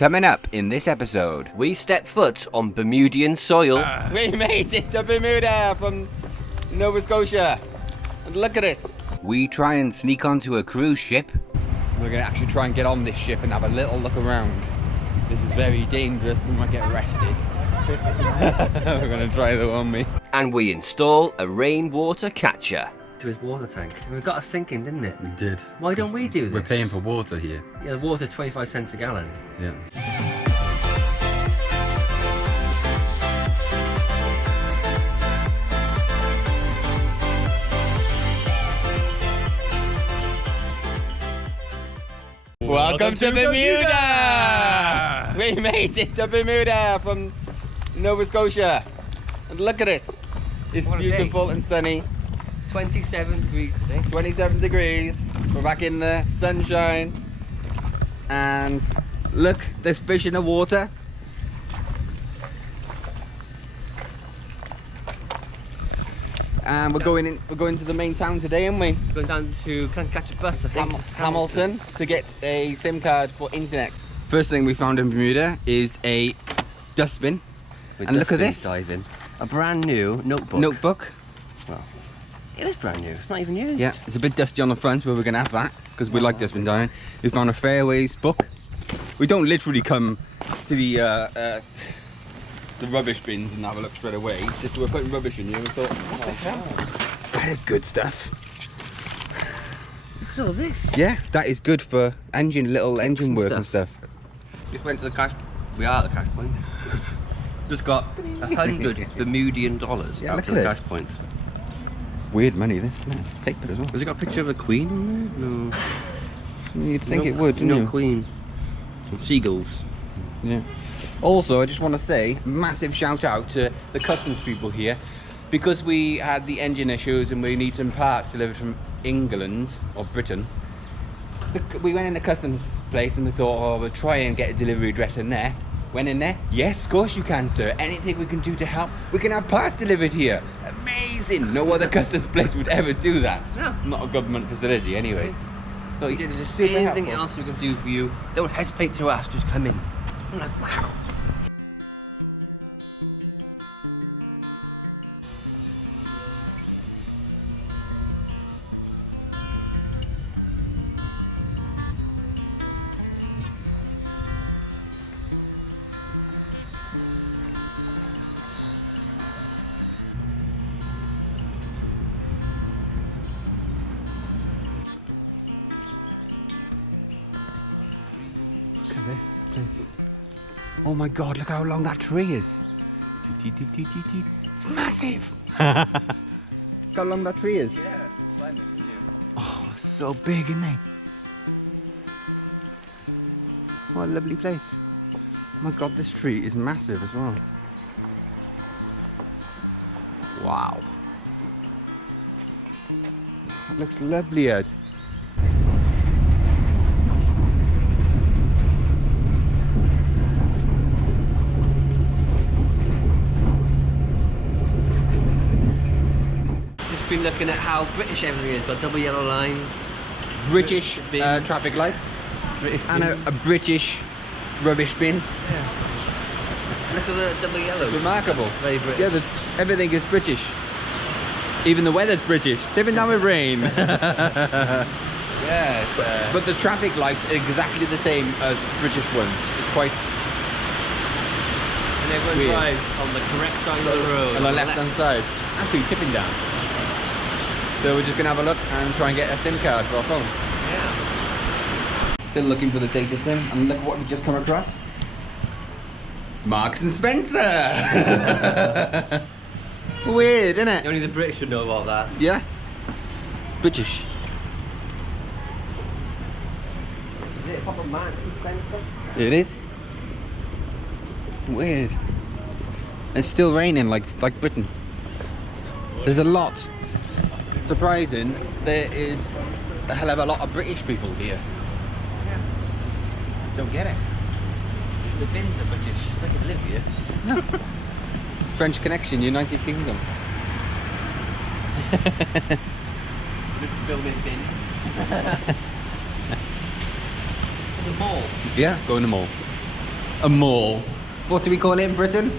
Coming up in this episode, we step foot on Bermudian soil. We made it to Bermuda from Nova Scotia. And look at it. We try and sneak onto a cruise ship. We're going to actually try and get on this ship and have a little look around. This is very dangerous. We might get arrested. We're going to try that on me. And we install a rainwater catcher. To his water tank. It got us sinking, didn't it? It did. Why don't we do this? We're paying for water here. Yeah, water 25 cents a gallon. Yeah. Welcome to Bermuda! We made it to Bermuda from Nova Scotia. And look at it. It's What a beautiful day. and sunny. 27 degrees today. 27 degrees. We're back in the sunshine. And look, there's fish in the water. And we're going to the main town today, aren't we? Going down to catch a bus, I think. Hamilton to get a SIM card for internet. First thing we found in Bermuda is a dustbin. With And look at dustbin this. Diving. A brand new notebook. Notebook. Well, it is brand new. It's not even used. Yeah, it's a bit dusty on the front, but we're gonna have that because we like dustbin diving. We found a Fairways book. We don't literally come to the rubbish bins and have a look straight away. Just we're putting rubbish in here. We thought, what the hell? That is good stuff. Look at all this. Yeah, that is good for little engine work and stuff. Just went to the cash. We are at the cash point. Just got 100 Bermudian dollars Yeah, out look to the at cash it. point. Weird money, this, isn't it? Paper as well. Has it got a picture of the Queen in there? No. You'd think No- it would, No didn't you? Queen. And seagulls. Yeah. Also, I just want to say, massive shout out to the customs people here, because we had the engine issues and we need some parts delivered from England or Britain. We went in the customs place and we thought, oh, we'll try and get a delivery address in there. Went in there. Yes, of course you can, sir. Anything we can do to help, we can have parts delivered here. Amazing. No other customs place would ever do that. No. Not a government facility, anyway. So He said, it's "Is super there anything helpful. else we can do for you? Don't hesitate to ask, just come in." I'm like, wow. Look at this place. Oh my god, look how long that tree is. It's massive. Look how long that tree is. Oh, so big, isn't it? What a lovely place. Oh my god, this tree is massive as well. Wow. That looks lovely, Ed. Been looking at how British everything is. Got double yellow lines. British bins. traffic lights British and a British rubbish bin. Look at the double yellow. It's remarkable. Very British. Yeah, everything is British. Even the weather's British. Tipping down with rain. Yeah. But the traffic lights are exactly the same as British ones. It's quite And everyone weird. drives on the correct side of the road. on the left-hand side. Actually tipping down. So we're just gonna have a look and try and get a SIM card for our phone. Yeah. Still looking for the data SIM, and look what we've just come across. Marks and Spencer. Weird, isn't it? Only the British would know about that. Yeah. It's British. Is it a proper Marks and Spencer? It is. Weird. It's still raining like Britain. There's a lot. Surprising, there is a hell of a lot of British people here. Don't get it. The bins are British. They could live here. French Connection, United Kingdom. Filming bins. The mall. Yeah, go in the mall. a mall. What do we call it in Britain?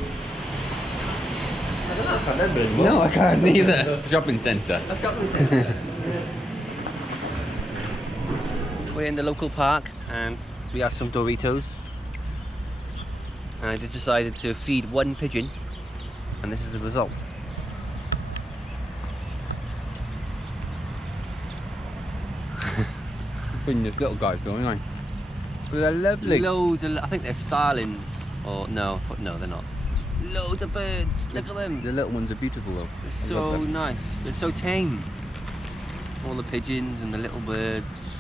I don't know, I can't remember anymore. No, I can't neither. Shopping centre. A shopping centre. We're in the local park and we have some Doritos. And I just decided to feed one pigeon, and this is the result. Feeding this little guys going on. They're lovely. Loads of, I think they're starlings, or no, they're not. Loads of birds, look at them. The little ones are beautiful though. They're so nice, they're so tame. All the pigeons and the little birds.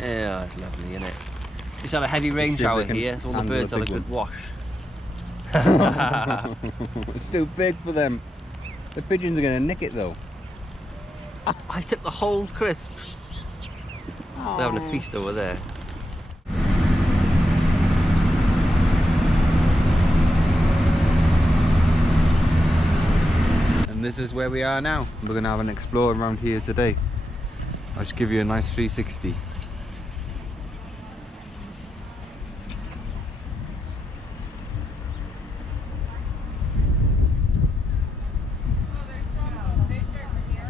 Yeah, it's lovely, isn't it? Just had a heavy rain shower here, so all the birds had a good wash. It's too big for them. The pigeons are going to nick it though. I took the whole crisp. Aww. They're having a feast over there. And this is where we are now. We're going to have an explore around here today. I'll just give you a nice 360.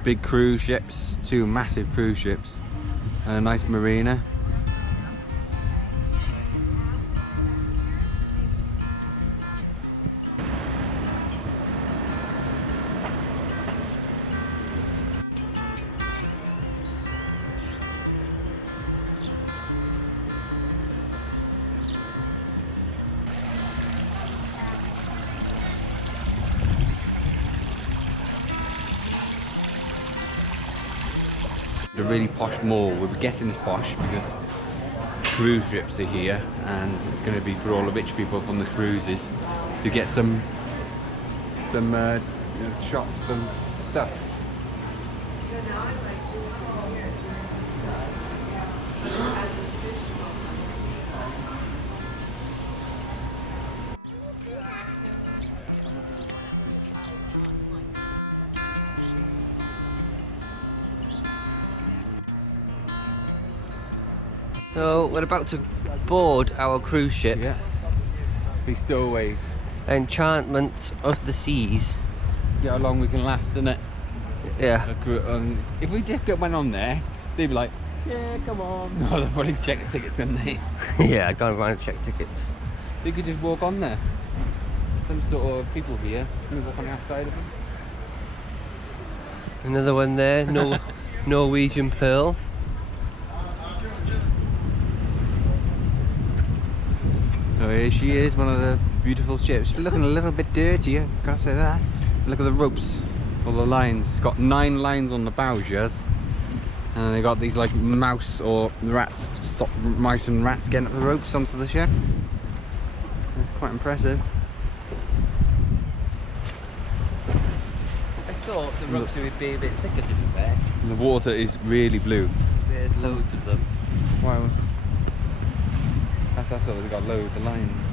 Big cruise ships, 2 massive cruise ships, and a nice marina. A really posh mall. We're guessing it's posh because cruise ships are here, and it's going to be for all the rich people from the cruises to get some shops, some stuff. So we're about to board our cruise ship. Yeah. Be stowaways. Enchantment of the Seas. See how long we can last, isn't it? Yeah. If we just went on there, they'd be like, yeah, come on. No, they'll probably check the tickets, wouldn't they? Yeah, I can't find check tickets. They could just walk on there. Some sort of people here. Can we walk on the outside of them? Another one there, Norwegian Pearl. Oh, here she is, one of the beautiful ships. She's looking a little bit dirty, can't say that. Look at the ropes, all the lines. It's got 9 lines on the bows, yes. And they got these like mouse or rats, stop mice and rats getting up the ropes onto the ship. It's quite impressive. I thought the ropes would be a bit thicker, to be fair. The water is really blue. There's loads of them. Wow. That's all, we've got loads of lines.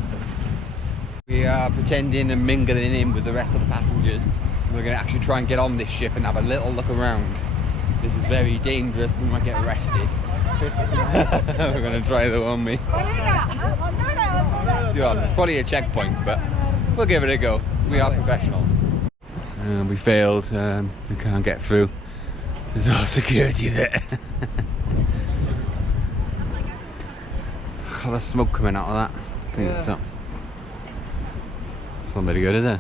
We are pretending and mingling in with the rest of the passengers. We're going to actually try and get on this ship and have a little look around. This is very dangerous, we might get arrested. We're going to try though, aren't we? Yeah, probably a checkpoint, but we'll give it a go. We are professionals. We failed, we can't get through. There's all security there. Oh, there's smoke coming out of that. I think it's up. It's not very good, is it?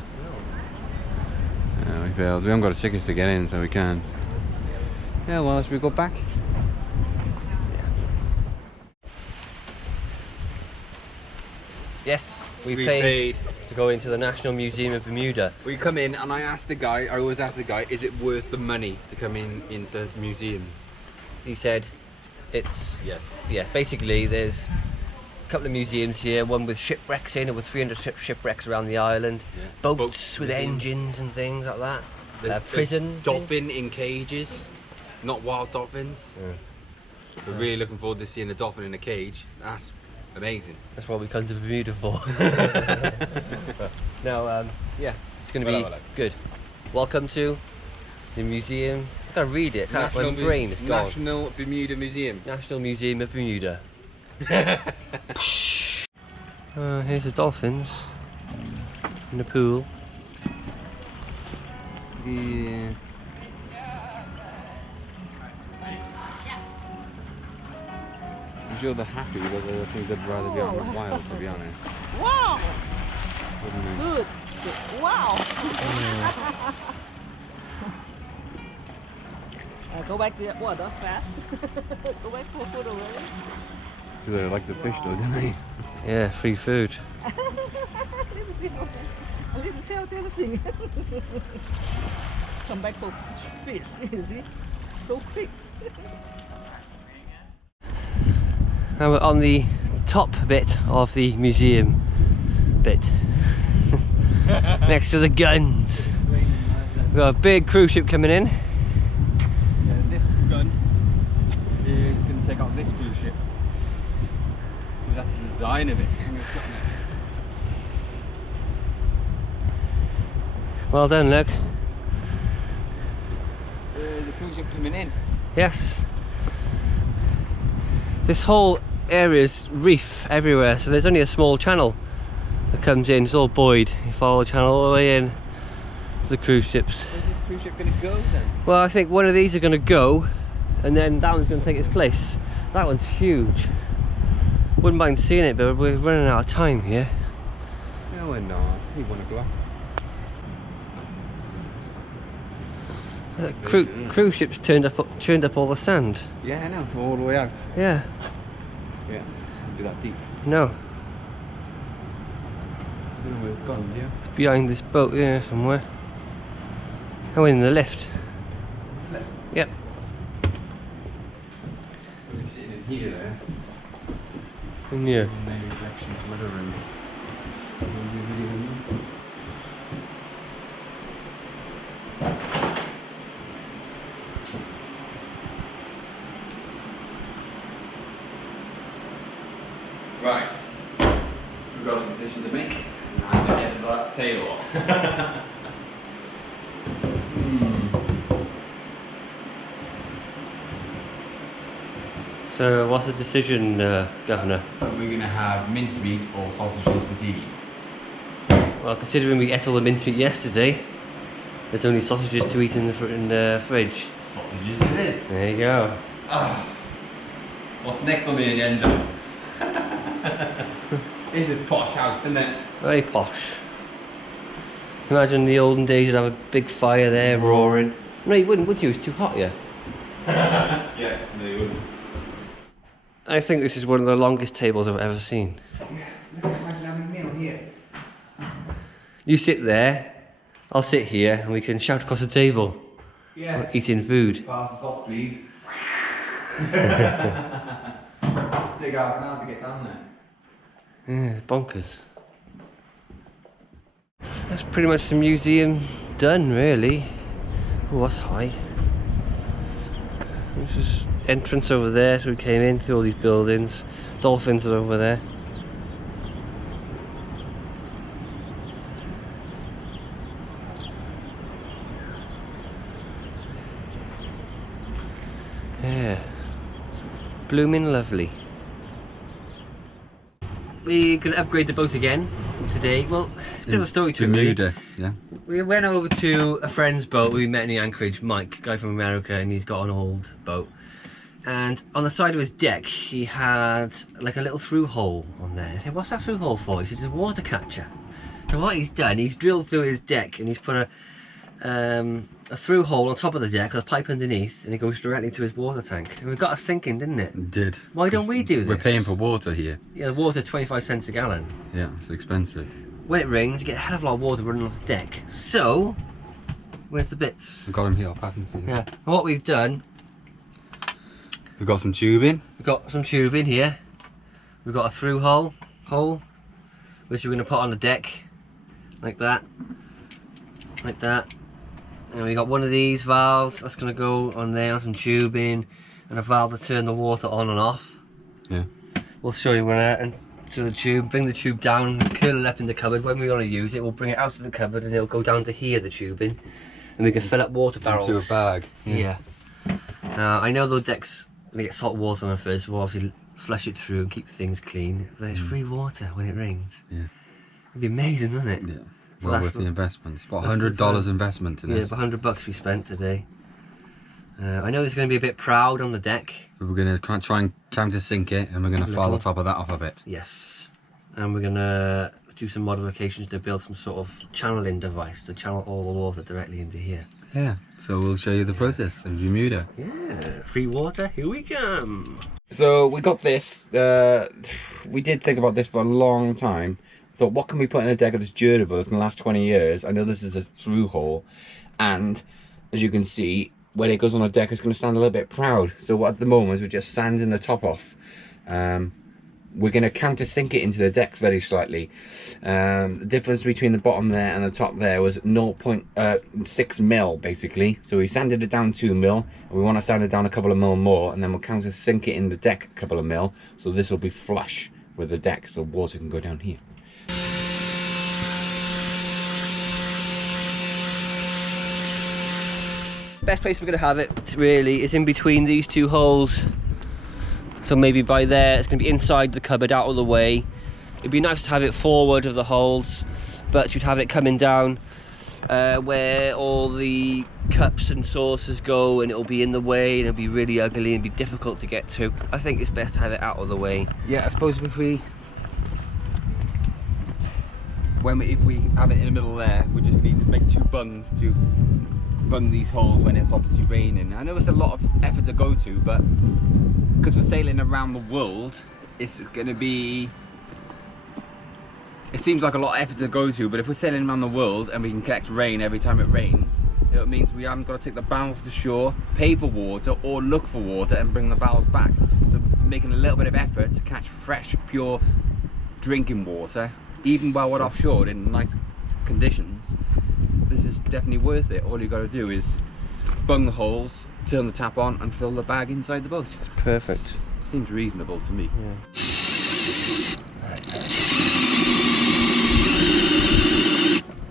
Yeah, we failed. We haven't got a ticket to get in, so we can't. Yeah, well, should we go back? Yes, we paid to go into the National Museum of Bermuda. We come in and I asked the guy, I always ask the guy, is it worth the money to come into museums? He said it's, Yes. yeah, basically there's a couple of museums here, one with shipwrecks in it, with 300 shipwrecks around the island, Yeah. boats with engines and things like that. There's Prison. dolphin in cages, not wild dolphins. Yeah. We're really looking forward to seeing a dolphin in a cage. That's amazing. That's what we come to Bermuda for. No, yeah, it's going to be good. Welcome to the museum. I can't read it. My brain is gone. National Bermuda Museum. National Museum of Bermuda. Here's the dolphins in the pool. Yeah. I'm sure they're happy, but I think they'd rather be out in the wild, to be honest. Wow! Wouldn't they? Good. Wow! Go back there. Wow, that's fast. Go back for a photo, really? So they like the fish though, don't they? Yeah, free food. A little tail dancing. Come back for fish, you see? So quick. Now we're on the top bit of the museum bit. Next to the guns. We've got a big cruise ship coming in. Yeah, this gun is going to take out this cruise ship. That's the design of it. Well done, look. The cruise ship coming in. Yes. This whole area is reef everywhere, so there's only a small channel that comes in. It's all buoyed. You follow the channel all the way in to the cruise ships. Where's this cruise ship going to go then? Well, I think one of these are going to go, and then that one's going to take its place. That one's huge. Wouldn't mind seeing it, but we're running out of time here. No, we're not. It's only 1 o'clock. Cruise ships churned up all the sand. Yeah, I know. All the way out. Yeah. Yeah. Can't be that deep. No. I don't know where it's gone, do you? It's behind this boat, yeah, somewhere. Oh, in the lift. Left. Yep. We're sitting in here there. In here. And maybe reflection from other room. Right, we've got a decision to make. I'm the head of that table. So, what's the decision, Governor? Are we going to have mincemeat or sausages for tea? Well, considering we ate all the mincemeat yesterday, there's only sausages to eat in the fridge. Sausages it is. There you go. Ah, what's next on the agenda? This is posh house, isn't it? Very posh. Imagine the olden days, you'd have a big fire there roaring. No, you wouldn't, would you? It's too hot here. Yeah, no you wouldn't. I think this is one of the longest tables I've ever seen. Yeah, look, imagine having a meal here. You sit there, I'll sit here, and we can shout across the table. Yeah. Eating food. Pass us off, please. Take half an hour to get down there. Yeah, bonkers. That's pretty much the museum done, really. Oh, that's high. This is entrance over there, so we came in through all these buildings. Dolphins are over there. Yeah, blooming lovely. We can upgrade the boat again today. Well, it's a bit of a story to it, really. Bermuda, yeah. We went over to a friend's boat we met in Anchorage, Mike, guy from America, and he's got an old boat. And on the side of his deck, he had like a little through hole on there. I said, "What's that through hole for?" He said, "It's a water catcher." So what he's done, he's drilled through his deck and he's put a through hole on top of the deck with a pipe underneath, and it goes directly to his water tank. And we got us thinking, didn't it? It did. Why don't we do this? We're paying for water here. Yeah, the water's 25 cents a gallon. Yeah, it's expensive. When it rains, you get a hell of a lot of water running off the deck. So, where's the bits? We've got them here, I'll pass them to you. Yeah. And what we've done, We've got some tubing. we've got some tubing here. We've got a through hole, which we're going to put on the deck, like that, like that. And we got one of these valves that's going to go on there, some tubing, and a valve to turn the water on and off. Yeah. We'll show you when to the tube, bring the tube down, curl it up in the cupboard. When we want to use it, we'll bring it out of the cupboard and it'll go down to here, the tubing, and we can fill up water barrels. Into a bag. Yeah. I know the deck's going to get salt water on it first. We'll obviously flush it through and keep things clean. There's free water when it rains. Yeah. It'd be amazing, wouldn't it? Yeah. Well worth the investment. About $100 investment in Yeah, this. about $100 we spent today. I know there's going to be a bit proud on the deck. We're going to try and countersink it, and we're going to file the top of that off a bit. Yes. And we're going to do some modifications to build some sort of channeling device to channel all the water directly into here. Yeah, so we'll show you the process in Bermuda. Yeah, free water, here we come. So we got this, we did think about this for a long time. Thought, what can we put in a deck that's durable, that's going to last 20 years? I know this is a through hole, and as you can see, when it goes on a deck, it's going to stand a little bit proud. So at the moment, we're just sanding the top off. We're going to countersink it into the decks very slightly. The difference between the bottom there and the top there was 0.6 mil basically. So we sanded it down 2 mil, and we want to sand it down a couple of mil more, and then we'll countersink it in the deck a couple of mil. So this will be flush with the deck, so water can go down here. Best place we're going to have it really is in between these two holes. So maybe by there, it's going to be inside the cupboard, out of the way. It'd be nice to have it forward of the holes, but you'd have it coming down where all the cups and saucers go, and it'll be in the way, and it'll be really ugly and be difficult to get to. I think it's best to have it out of the way. Yeah, I suppose if we have it in the middle there, we just need to make 2 bungs to bung these holes when it's obviously raining. I know it's a lot of effort to go to, but because we're sailing around the world, it's going to be, it seems like a lot of effort to go to, but if we're sailing around the world and we can collect rain every time it rains, it means we haven't got to take the barrels to shore, pay for water, or look for water and bring the barrels back. So making a little bit of effort to catch fresh, pure drinking water, even while we're offshore in nice conditions, this is definitely worth it. All you got to do is bung the holes, turn the tap on, and fill the bag inside the boat. It's perfect. Seems reasonable to me. Yeah.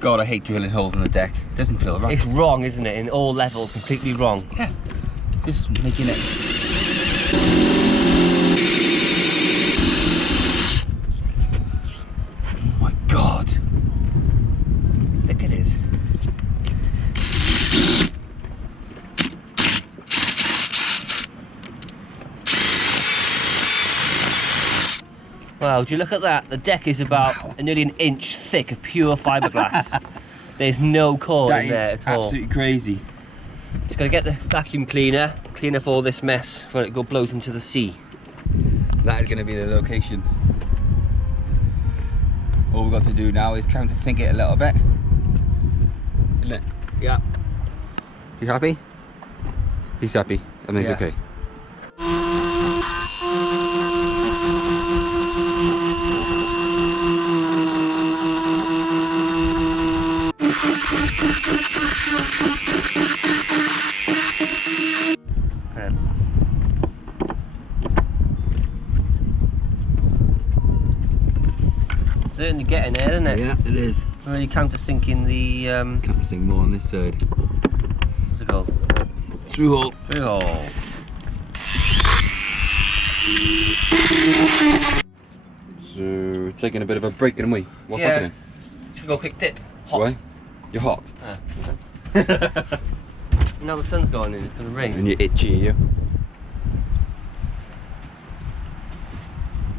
God, I hate drilling holes in the deck. It doesn't feel right. It's wrong, isn't it? In all levels, completely wrong. Yeah, just making it. Oh my God, thick it is. Wow, would you look at that? The deck is about nearly an inch thick of pure fiberglass. There's no cord in there at all. Absolutely crazy. Just gotta get the vacuum cleaner, clean up all this mess before it blows into the sea. That is going to be the location. All we've got to do now is countersink it a little bit. Isn't it? Yeah. You happy? He's happy, and he's Yeah. okay. Certainly getting there, isn't it? Yeah, it is. Really countersinking the Countersink more on this side. what's it called? Through hole. Through hole. So we're taking a bit of a break, aren't we? What's Yeah. happening? Should we go quick dip? Hot. Why? You're hot. Now the sun's going in, it's gonna rain. And you're itchy, are you?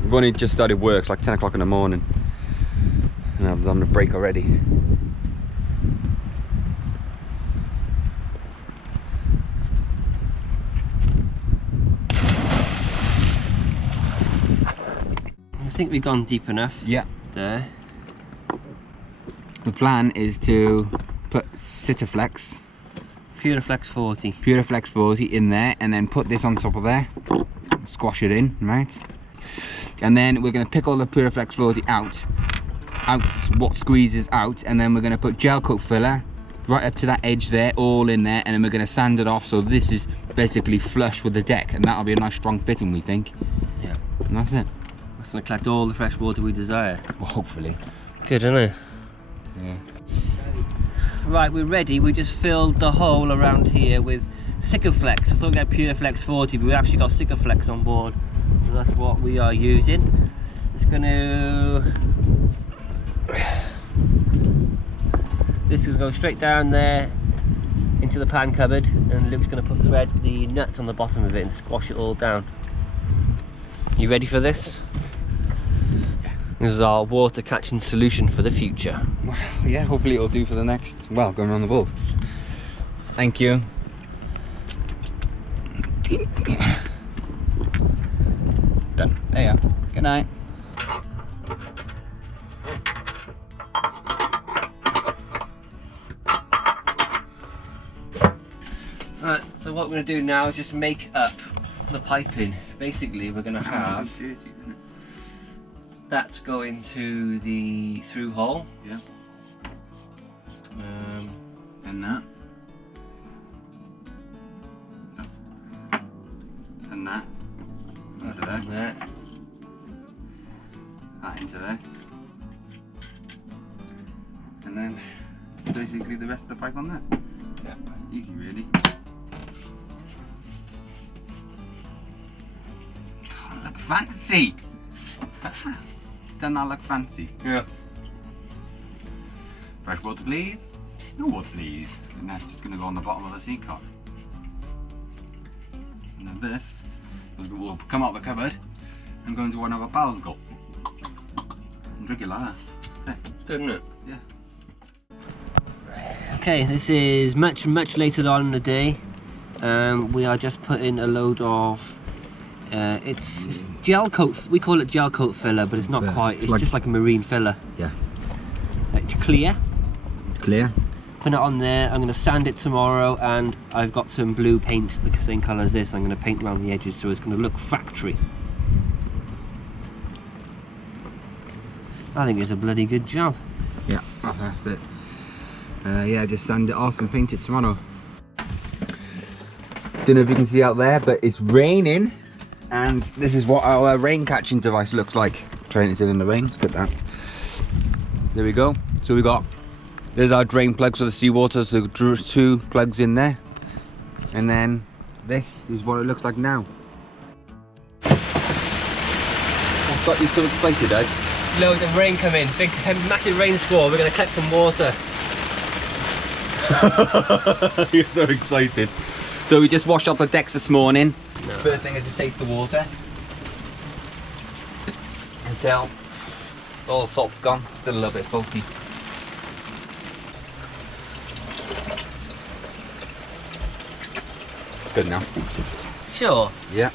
We've only just started work, it's like 10 o'clock in the morning. And I'm on a break already. I think we've gone deep enough. Yeah. There. The plan is to put Citraflex, Puraflex 40. Puraflex 40 in there, and then put this on top of there. Squash it in, right? And then we're going to pick all the Puraflex 40 out what squeezes out, and then we're going to put gel coat filler right up to that edge there, all in there, and then we're going to sand it off so this is basically flush with the deck, and that'll be a nice strong fitting, we think. Yeah. And that's it. That's gonna collect all the fresh water we desire. Well, hopefully. Good, isn't it? Yeah. Right, we're ready. We just filled the hole around here with Sikaflex. I thought we had Puraflex 40, but we actually got Sikaflex on board. So that's what we are using. Just gonna. This is gonna go straight down there into the pan cupboard, and Luke's gonna thread the nuts on the bottom of it and squash it all down. You ready for this? This is our water catching solution for the future. Well, yeah, hopefully it'll do for the next, well, going around the boat. Thank you. Done. There you are. Good night. Alright, so what we're going to do now is just make up the piping. Basically, we're going to have that go into the through hole. Yeah. And that. And that. Into there. There. That into there. And then basically the rest of the pipe on that. Yeah. Easy really. Oh, look fancy! Doesn't that look fancy? Yeah. Fresh water please? No water please. And that's just going to go on the bottom of the sea cock. And then this will come out of the cupboard and go into one of our barrels and go and drink it like that. That's it. Good, isn't it? Yeah. Okay, this is much later on in the day. We are just putting a load of it's gel coat. We call it gel coat filler, but it's not quite. It's just like a marine filler. Yeah. It's clear. It's clear. Put it on there. I'm going to sand it tomorrow, and I've got some blue paint the same colour as this. I'm going to paint around the edges so it's going to look factory. I think it's a bloody good job. Yeah, that's it. Yeah, just sand it off and paint it tomorrow. Don't know if you can see out there, but it's raining, and this is what our rain catching device looks like. Trying to sit in the rain. Look at that. There we go. So there's our drain plugs for the seawater. So there's 2 plugs in there, and then this is what it looks like now. What's got you so excited, Ed? Loads of rain coming. Big, massive rain squall. We're going to collect some water. You're so excited. So we just washed off the decks this morning. No. First thing is to taste the water until all the salt's gone. Still a little bit salty. Good now. Sure. Yeah.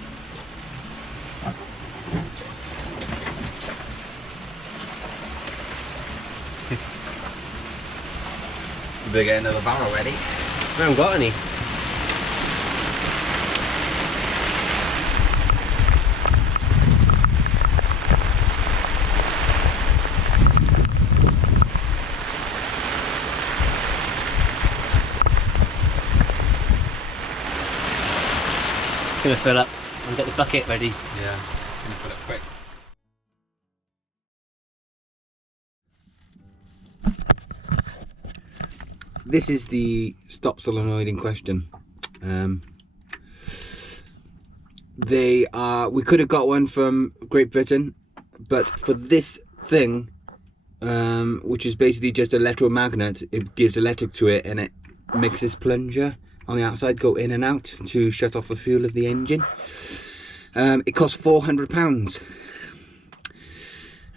We better get another barrel ready. I haven't got any. It's gonna fill up. I'll get the bucket ready. Yeah, gonna fill it quick. This is the stop solenoid in question. We could have got one from Great Britain, but for this thing, which is basically just electromagnet, it gives electric to it, and it makes this plunger on the outside go in and out to shut off the fuel of the engine. It costs £400.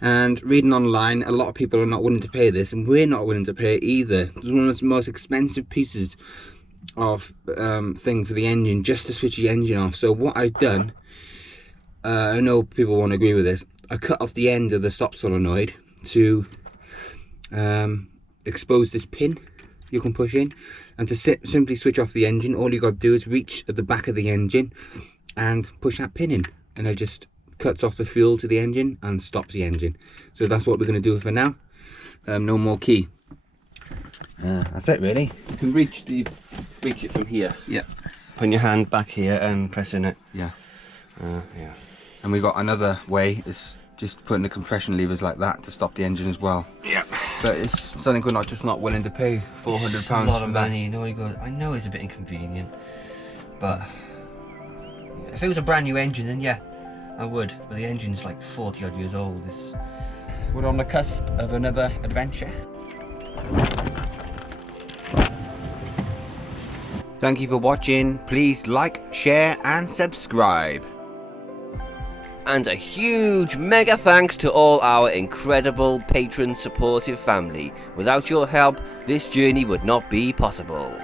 And reading online, a lot of people are not willing to pay this, and we're not willing to pay it either. It's one of the most expensive pieces of thing for the engine, just to switch the engine off. So what I've done, I know people won't agree with this, I cut off the end of the stop solenoid to expose this pin you can push in, and to simply switch off the engine, all you got to do is reach at the back of the engine and push that pin in, and it just cuts off the fuel to the engine and stops the engine. So that's what we're going to do for now. No more key. That's it really. You can reach it from here. Yeah. Put your hand back here and pressing it. Yeah. Yeah. And we got another way, is just putting the compression levers like that to stop the engine as well. Yeah. But it's something we're just not willing to pay £400 It's a lot of for that. money. I know it's a bit inconvenient, but if it was a brand new engine, then yeah, I would, but the engine's like 40 odd years old. We're on the cusp of another adventure. Thank you for watching. Please like, share and subscribe. And a huge mega thanks to all our incredible patron supportive family. Without your help, this journey would not be possible.